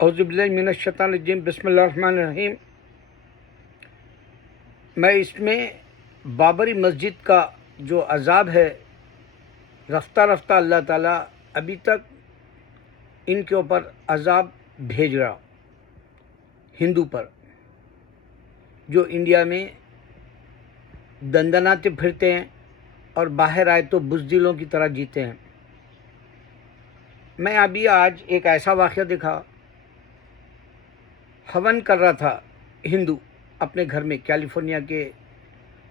اعوذ باللہ من الشیطان الرجیم، بسم اللہ الرحمن الرحیم۔ میں اس میں بابری مسجد کا جو عذاب ہے، رفتہ رفتہ اللہ تعالیٰ ابھی تک ان کے اوپر عذاب بھیج رہا، ہندو پر، جو انڈیا میں دندناتے پھرتے ہیں اور باہر آئے تو بزدلوں کی طرح جیتے ہیں۔ میں ابھی آج ایک ایسا واقعہ دیکھا، ہون کر رہا تھا ہندو اپنے گھر میں، کیلیفورنیا کے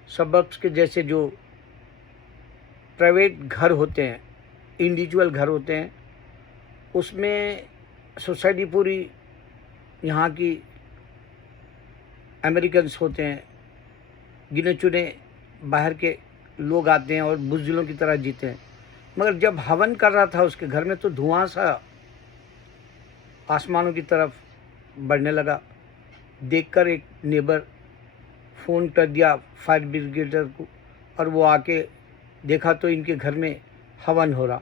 سبربس کے جیسے جو پرائیویٹ گھر ہوتے ہیں، انڈیویجول گھر ہوتے ہیں، اس میں سوسائٹی پوری یہاں کی امریکنس ہوتے ہیں، گنے چنے باہر کے لوگ آتے ہیں اور بزدلوں کی طرح جیتے ہیں۔ مگر جب ہون کر رہا تھا اس کے گھر میں تو دھواں سا آسمانوں کی طرف بڑھنے لگا۔ دیکھ کر ایک نیبر فون کر دیا فائر بریگیڈر کو، اور وہ آ کے دیکھا تو ان کے گھر میں ہون ہو رہا۔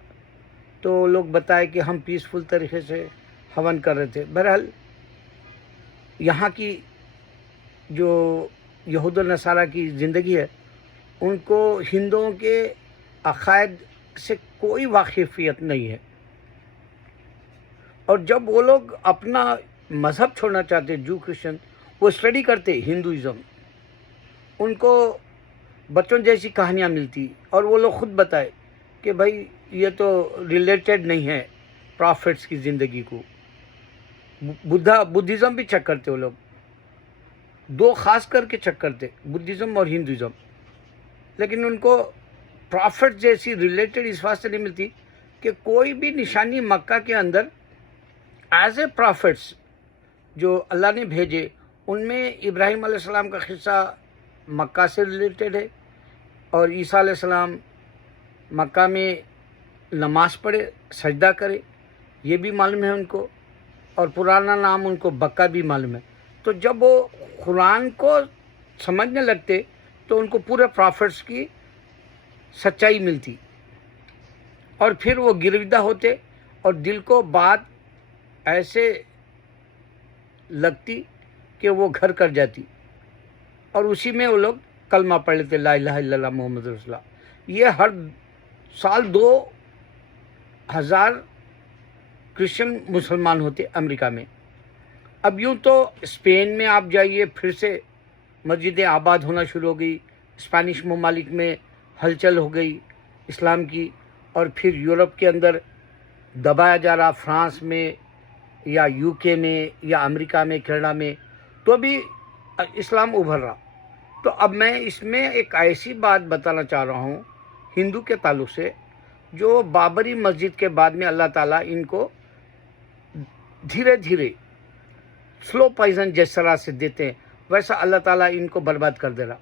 تو لوگ بتائے کہ ہم پیسفل طریقے سے ہون کر رہے تھے۔ بہرحال یہاں کی جو یہود و نصارہ کی زندگی ہے، ان کو ہندوؤں کے عقائد سے کوئی واقفیت نہیں ہے، اور جب وہ لوگ اپنا مذہب چھوڑنا چاہتے، جو کرسچن، وہ اسٹڈی کرتے ہندوازم، ان کو بچوں جیسی کہانیاں ملتی، اور وہ لوگ خود بتائے کہ بھائی یہ تو ریلیٹڈ نہیں ہے پرافٹس کی زندگی کو۔ بدھزم بھی چیک کرتے وہ لوگ، دو خاص کر کے چیک کرتے، بدھزم اور ہندوازم، لیکن ان کو پرافٹ جیسی ریلیٹڈ اس واسطے نہیں ملتی کہ کوئی بھی نشانی مکہ کے اندر ایز اے پرافٹس جو اللہ نے بھیجے، ان میں ابراہیم علیہ السلام کا قصہ مکہ سے ریلیٹڈ ہے، اور عیسیٰ علیہ السلام مکہ میں نماز پڑھے، سجدہ کرے، یہ بھی معلوم ہے ان کو، اور پرانا نام ان کو بکہ بھی معلوم ہے۔ تو جب وہ قرآن کو سمجھنے لگتے تو ان کو پورے پرافٹس کی سچائی ملتی، اور پھر وہ گرویدہ ہوتے، اور دل کو بات ایسے لگتی کہ وہ گھر کر جاتی، اور اسی میں وہ لوگ کلمہ پڑھ لیتے، لا الہ الا اللہ محمد رسول اللہ۔ یہ ہر سال 2000 کرسچن مسلمان ہوتے امریکہ میں۔ اب یوں تو اسپین میں آپ جائیے، پھر سے مسجدیں آباد ہونا شروع ہو گئی، اسپینش ممالک میں ہلچل ہو گئی اسلام کی، اور پھر یورپ کے اندر دبایا جا رہا، فرانس میں یا یو کے میں یا امریکہ میں، کینیڈا میں، تو بھی اسلام ابھر رہا۔ تو اب میں اس میں ایک ایسی بات بتانا چاہ رہا ہوں ہندو کے تعلق سے، جو بابری مسجد کے بعد میں اللہ تعالیٰ ان کو دھیرے دھیرے سلو پوائزن جس طرح سے دیتے ہیں، ویسا اللہ تعالیٰ ان کو برباد کر دے رہا۔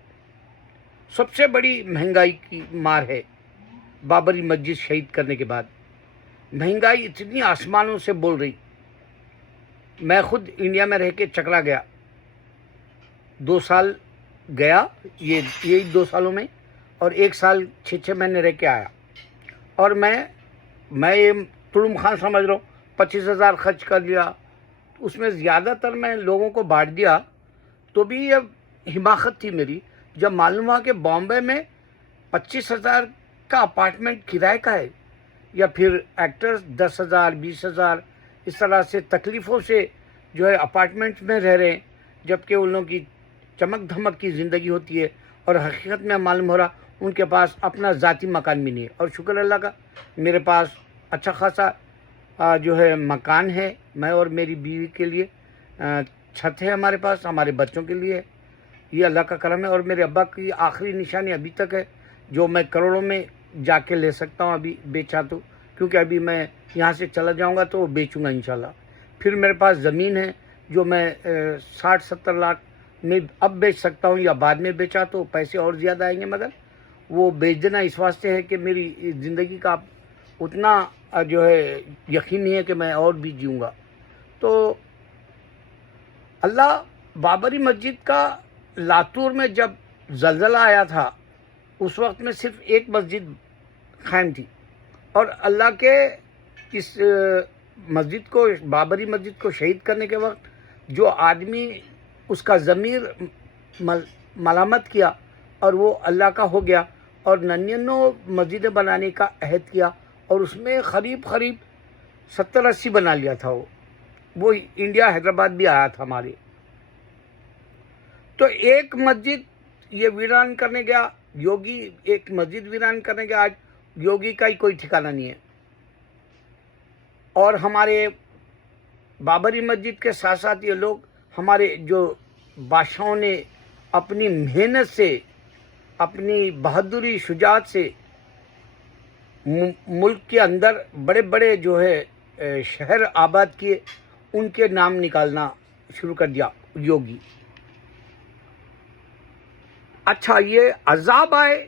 سب سے بڑی مہنگائی کی مار ہے بابری مسجد شہید کرنے کے بعد۔ مہنگائی اتنی آسمانوں سے بول رہی، میں خود انڈیا میں رہ کے چکرا گیا، 2 سال گیا، یہی 2 سالوں میں، اور 1 سال 6 مہینے رہ کے آیا، اور میں یہ تڑم خان سمجھ رہا ہوں، 25,000 خرچ کر لیا، اس میں زیادہ تر میں لوگوں کو بانٹ دیا، تو بھی اب حماقت تھی میری جب معلوم ہوا کہ بامبے میں 25,000 کا اپارٹمنٹ کرائے کا ہے، یا پھر ایکٹرز 10,000 20,000 اس طرح سے تکلیفوں سے جو ہے اپارٹمنٹ میں رہ رہے ہیں، جبکہ ان لوگوں کی چمک دھمک کی زندگی ہوتی ہے، اور حقیقت میں معلوم ہو رہا ان کے پاس اپنا ذاتی مکان بھی نہیں ہے۔ اور شکر اللہ کا، میرے پاس اچھا خاصا جو ہے مکان ہے، میں اور میری بیوی کے لیے چھت ہے ہمارے پاس، ہمارے بچوں کے لیے، یہ اللہ کا کرم ہے۔ اور میرے ابا کی آخری نشانی ابھی تک ہے، جو میں کروڑوں میں جا کے لے سکتا ہوں ابھی بیچا تو، کیونکہ ابھی میں یہاں سے چلا جاؤں گا تو وہ بیچوں گا انشاءاللہ۔ پھر میرے پاس زمین ہے جو میں 60-70 لاکھ میں اب بیچ سکتا ہوں، یا بعد میں بیچا تو پیسے اور زیادہ آئیں گے، مگر وہ بیچ دینا اس واسطے ہے کہ میری زندگی کا اتنا جو ہے یقین نہیں ہے کہ میں اور بھی جیوں گا۔ تو اللہ بابری مسجد کا، لاتور میں جب زلزلہ آیا تھا اس وقت میں صرف ایک مسجد قائم تھی، اور اللہ کے اس مسجد کو، بابری مسجد کو شہید کرنے کے وقت جو آدمی اس کا ضمیر ملامت کیا اور وہ اللہ کا ہو گیا اور 99 مسجدیں بنانے کا عہد کیا اور اس میں قریب 70-80 بنا لیا تھا، وہ انڈیا حیدرآباد بھی آیا تھا ہمارے. تو ایک مسجد یہ ویران کرنے گیا یوگی، ایک مسجد ویران کرنے گیا. آج یوگی کا ہی کوئی ٹھکانہ نہیں ہے. اور ہمارے بابری مسجد کے ساتھ ساتھ یہ لوگ، ہمارے جو بادشاہوں نے اپنی محنت سے، اپنی بہادری شجاعت سے ملک کے اندر بڑے بڑے جو ہے شہر آباد کیے، ان کے نام نکالنا شروع کر دیا یوگی. اچھا، یہ عذاب آئے،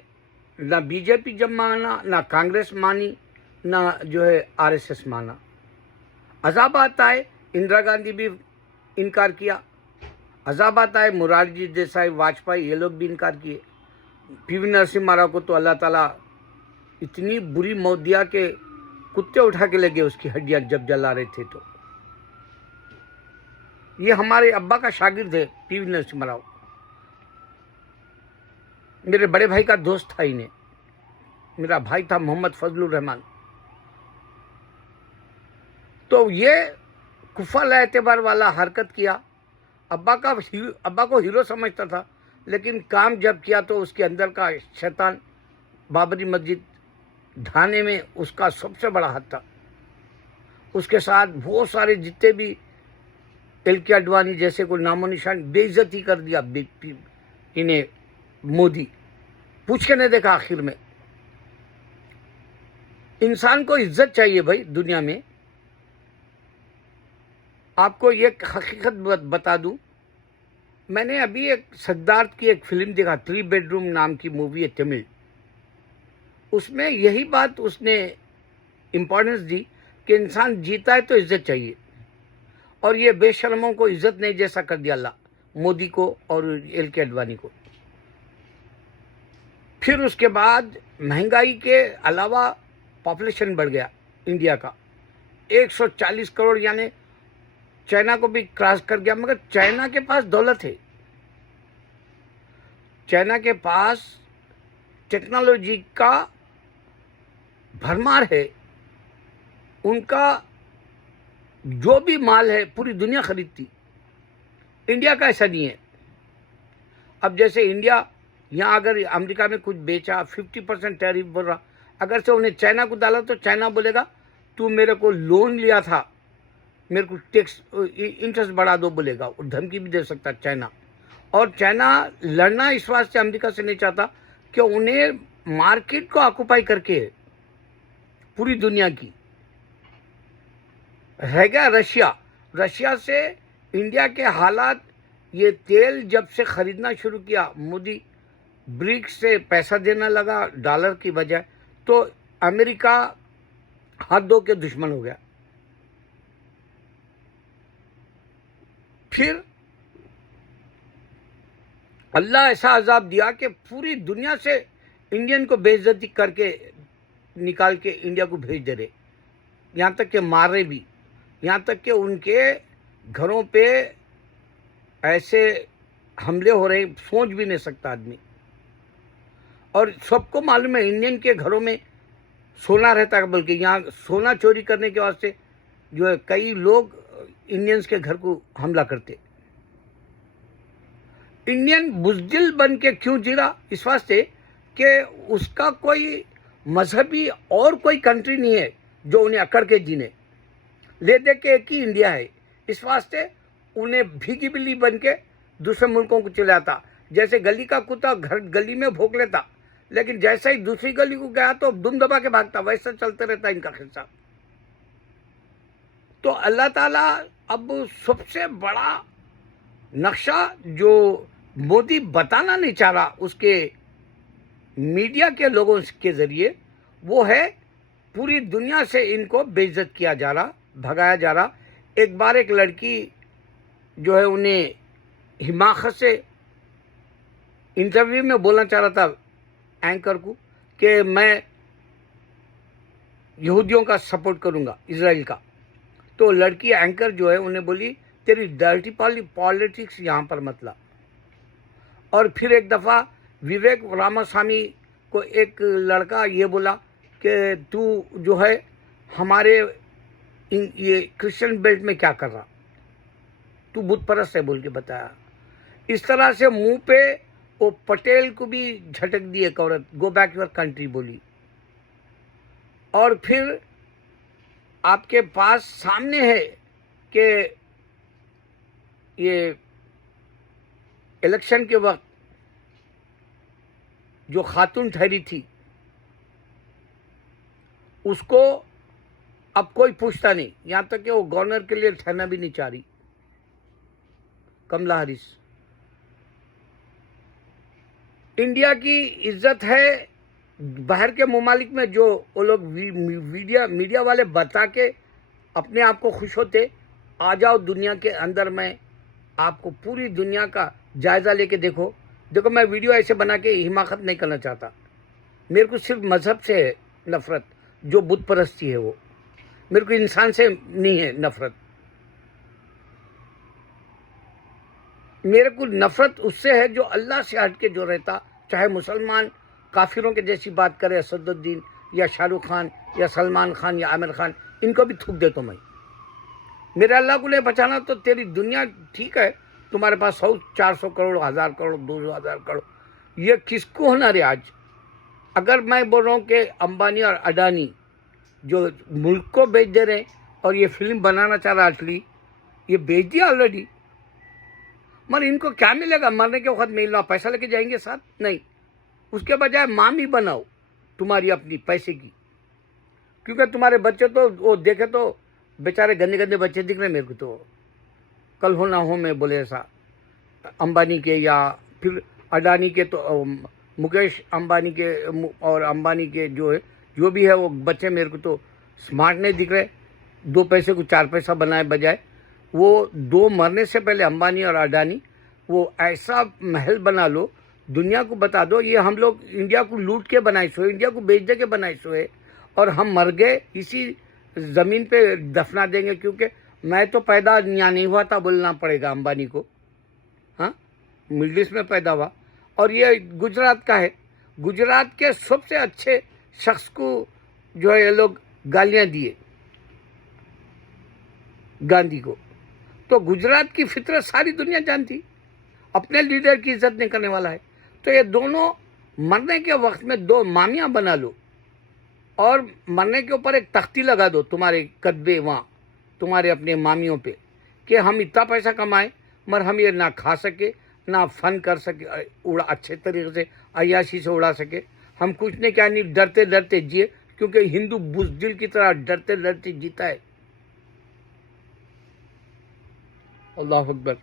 نہ بی جے پی جب مانا، نہ کانگریس مانی، نہ جو ہے آر ایس ایس مانا. عذاب آتا ہے، اندرا گاندھی بھی انکار کیا. عذاب آتا ہے، مراری جی دیسائی، واجپئی، یہ لوگ بھی انکار کیے. پی وی نرسمہا راؤ کو تو اللہ تعالیٰ اتنی بری موت دیا کہ کتے اٹھا کے لے گئے اس کی ہڈیاں جب جلا رہے تھے. تو یہ ہمارے ابا کا شاگرد ہے پی وی نرسمہا راؤ، میرے بڑے بھائی کا دوست تھا. انہیں میرا بھائی تھا محمد فضل الرحمان. تو یہ کفر اعتبار والا حرکت کیا. ابا کو ہیرو سمجھتا تھا، لیکن کام جب کیا تو اس کے اندر کا شیطان بابری مسجد ڈھانے میں اس کا سب سے بڑا ہاتھ تھا. اس کے ساتھ بہت سارے جتنے بھی ایل کے اڈوانی جیسے کوئی نام و نشان، بے عزتی کر دیا انہیں. مودی پوچھ کے نہیں دیکھا. آخر میں انسان کو عزت چاہیے بھائی دنیا میں. آپ کو ایک حقیقت بتا دوں، میں نے ابھی ایک سدھارتھ کی ایک فلم دیکھا، 3 بیڈروم نام کی مووی ہے تمل. اس میں یہی بات اس نے امپورٹنس دی کہ انسان جیتا ہے تو عزت چاہیے. اور یہ بے شرموں کو عزت نہیں جیسا کر دیا اللہ، مودی کو اور ایل کے اڈوانی کو. پھر اس کے بعد مہنگائی کے علاوہ پاپولیشن بڑھ گیا انڈیا کا 140 کروڑ، یعنی چائنا کو بھی کراس کر گیا. مگر چائنا کے پاس دولت ہے، چائنا کے پاس ٹیکنالوجی کا بھرمار ہے. ان کا جو بھی مال ہے پوری دنیا خریدتی. انڈیا کا ایسا نہیں ہے. اب جیسے انڈیا یہاں اگر امریکہ میں کچھ بیچا 50% ٹیرف بول رہا، اگر سے انہیں چائنا کو ڈالا تو چائنا بولے گا تو میرے کو لون لیا تھا، میرے کو ٹیکس انٹرسٹ بڑھا دو بولے گا. اور دھمکی بھی دے سکتا چائنا. اور چائنا لڑنا اس واسطے امریکہ سے نہیں چاہتا کہ انہیں مارکیٹ کو آکوپائی کر کے پوری دنیا کی. رہ گیا رشیا سے انڈیا کے حالات. یہ تیل جب سے خریدنا شروع کیا، مودی برکس سے پیسہ دینا لگا ڈالر کی بجائے، تو امریکہ ہاتھ دھو کے دشمن ہو گیا. پھر اللہ ایسا عذاب دیا کہ پوری دنیا سے انڈین کو بے عزتی کر کے نکال کے انڈیا کو بھیج دے رہے، یہاں تک کہ مار رہے بھی. یہاں تک کہ ان کے گھروں پہ ایسے حملے ہو رہے سوچ بھی نہیں سکتا آدمی. اور سب کو معلوم ہے انڈین کے گھروں میں سونا رہتا ہے، بلکہ یہاں سونا چوری کرنے کے واسطے جو ہے کئی لوگ انڈینز کے گھر کو حملہ کرتے. انڈین بزدل بن کے کیوں جی رہا؟ اس واسطے کہ اس کا کوئی مذہبی اور کوئی کنٹری نہیں ہے جو انہیں اکڑ کے جینے. لے دے کے ایک ہی انڈیا ہے. اس واسطے انہیں بھیگی بلی بن کے دوسرے ملکوں کو چلاتا. جیسے گلی کا کتا گلی میں بھونک لیتا، لیکن جیسا ہی دوسری گلی کو گیا تو دم دبا کے بھاگتا. ویسا چلتے رہتا ان کا قصہ. تو اللہ تعالیٰ اب سب سے بڑا نقشہ جو مودی بتانا نہیں چاہ رہا اس کے میڈیا کے لوگوں کے ذریعے، وہ ہے پوری دنیا سے ان کو بے عزت کیا جا رہا، بھگایا جا رہا. ایک بار ایک لڑکی جو ہے انہیں حماقت سے انٹرویو میں بولنا چاہ رہا تھا اینکر کو کہ میں یہودیوں کا سپورٹ کروں گا، اسرائیل کا. تو لڑکی اینکر جو ہے انہیں بولی تیری ڈرٹی پالیٹکس یہاں پر مت لا. اور پھر ایک دفعہ وویک راماسوامی کو ایک لڑکا یہ بولا کہ تو جو ہے ہمارے یہ کرسچن بیلٹ میں کیا کر رہا, تو بت پرست ہے بول کے بتایا. اس طرح سے منہ پہ وہ پٹیل کو بھی جھٹک دی ایک عورت, گو بیک یور کنٹری بولی. اور پھر آپ کے پاس سامنے ہے کہ یہ الیکشن کے وقت جو خاتون ٹھہری تھی اس کو اب کوئی پوچھتا نہیں, یہاں تک کہ وہ گورنر کے لیے ٹھہرنا بھی نہیں چاہ رہی, کملا ہیرس. انڈیا کی عزت ہے باہر کے ممالک میں جو وہ لوگ میڈیا والے بتا کے اپنے آپ کو خوش ہوتے. آ جاؤ دنیا کے اندر, میں آپ کو پوری دنیا کا جائزہ لے کے دیکھو. میں ویڈیو ایسے بنا کے حماقت نہیں کرنا چاہتا. میرے کو صرف مذہب سے ہے نفرت, جو بت پرستی ہے وہ. میرے کو انسان سے نہیں ہے نفرت. میرے کو نفرت اس سے ہے جو اللہ سے ہٹ کے جو رہتا, چاہے مسلمان کافروں کے جیسی بات کرے, اسد الدین یا شاہ رخ خان یا سلمان خان یا عامر خان, ان کو بھی تھوک دیتا ہوں میں. میرے اللہ کو لے بچانا تو تیری دنیا ٹھیک ہے, تمہارے پاس 100-400 کروڑ, 1000 کروڑ, 2000 کروڑ, یہ کس کو ہونا رہے آج؟ اگر میں بول رہا ہوں کہ امبانی اور اڈانی جو ملک کو بیچ دے رہے ہیں اور یہ فلم بنانا چاہ رہا اصلی, یہ بیچ دیا آلریڈی. مگر ان کو کیا ملے گا مرنے کے وقت؟ ملنا پیسہ لے کے جائیں گے ساتھ؟ نہیں. اس کے بجائے مامی بناؤ تمہاری اپنی پیسے کی, کیونکہ تمہارے بچے تو وہ دیکھے تو بیچارے گندے گندے بچے دکھ رہے میرے کو. تو کل ہو نہ ہو میں بولے ایسا امبانی کے یا پھر اڈانی کے, تو مکیش امبانی کے اور امبانی کے جو بھی ہے وہ بچے میرے کو تو سمارٹ نہیں دکھ رہے. 2 پیسے کو 4 پیسہ بنائے بجائے وہ 2 مرنے سے پہلے امبانی اور اڈانی وہ ایسا محل بنا لو, دنیا کو بتا دو یہ ہم لوگ انڈیا کو لوٹ کے بنائے سو, انڈیا کو بیچ دے کے بنائے سو ہے, اور ہم مر گئے اسی زمین پہ دفنا دیں گے. کیونکہ میں تو پیدا یہاں نہیں ہوا تھا بولنا پڑے گا امبانی کو, ہاں مڈل ایسٹ میں پیدا ہوا. اور یہ گجرات کا ہے. گجرات کے سب سے اچھے شخص کو جو ہے یہ لوگ گالیاں دیے, گاندھی کو. تو گجرات کی فطرت ساری دنیا جانتی, اپنے لیڈر کی عزت نہیں کرنے والا ہے. تو یہ دونوں مرنے کے وقت میں 2 مامیاں بنا لو اور مرنے کے اوپر ایک تختی لگا دو تمہارے کدبے وہاں تمہارے اپنے مامیوں پہ, کہ ہم اتنا پیسہ کمائیں مگر ہم یہ نہ کھا سکے, نہ فن کر سکے, اچھے طریقے سے عیاشی سے اڑا سکے. ہم کچھ نہیں کیا نہیں, ڈرتے ڈرتے جیے, کیونکہ ہندو بزدل کی طرح ڈرتے ڈرتے جیتا ہے. اللہ اکبر.